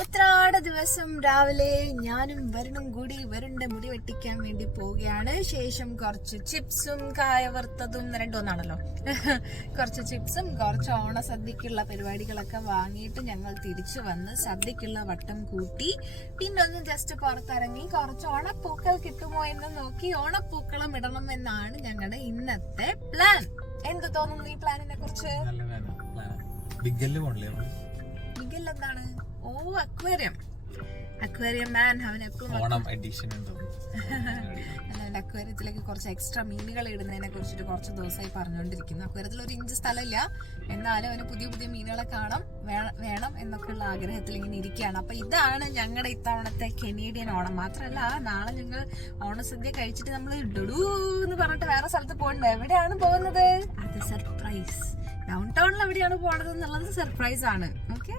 ഉത്രാട ദിവസം രാവിലെ ഞാനും വരുണും കൂടി വരുണിന്റെ മുടി വെട്ടിക്കാൻ വേണ്ടി പോവുകയാണ്. ശേഷം കുറച്ച് ചിപ്സും കായ വറുത്തതും രണ്ടോന്നാണല്ലോ കുറച്ച് ചിപ്സും കുറച്ച് ഓണസദ്യക്കുള്ള പരിപാടികളൊക്കെ വാങ്ങിയിട്ട് ഞങ്ങൾ തിരിച്ചു വന്ന് സദ്യക്കുള്ള വട്ടം കൂട്ടി. പിന്നെ ഒന്ന് ജസ്റ്റ് പുറത്തിറങ്ങി കുറച്ച് ഓണപ്പൂക്കൾ കിട്ടുമോ എന്ന് നോക്കി ഓണപ്പൂക്കളം ഇടണം എന്നാണ് ഞങ്ങളുടെ ഇന്നത്തെ പ്ലാൻ. എന്ത് തോന്നുന്നു ഈ പ്ലാനിനെ കുറിച്ച്? ബിഗൽ എന്താണ്? ഓ, അക്വേറിയം മാൻ. അവൻ എപ്പോഴും അക്വേറിയത്തിലേക്ക് കുറച്ച് എക്സ്ട്രാ മീനുകൾ ഇടുന്നതിനെ കുറിച്ചിട്ട് കുറച്ച് ദിവസമായി പറഞ്ഞുകൊണ്ടിരിക്കുന്നു. അക്വേറിയത്തിൽ ഒരു ഇഞ്ച് സ്ഥലമില്ല, എന്നാലും അവന് പുതിയ പുതിയ മീനുകളെ വേണം എന്നൊക്കെയുള്ള ആഗ്രഹത്തിൽ ഇങ്ങനെ ഇരിക്കുകയാണ്. അപ്പൊ ഇതാണ് ഞങ്ങളുടെ ഇത്തവണത്തെ കനേഡിയൻ ഓണം. മാത്രമല്ല, നാളെ ഞങ്ങൾ ഓണസദ്യ കഴിച്ചിട്ട് നമ്മൾ ഡുഡു എന്ന് പറഞ്ഞിട്ട് വേറെ സ്ഥലത്ത് പോകണ്ട. എവിടെയാണ് പോകുന്നത്? അത് സർപ്രൈസ്. ഡൗൺ ടൗണിൽ എവിടെയാണ് പോണത് എന്നുള്ളത് സർപ്രൈസ് ആണ്. ഓക്കെ.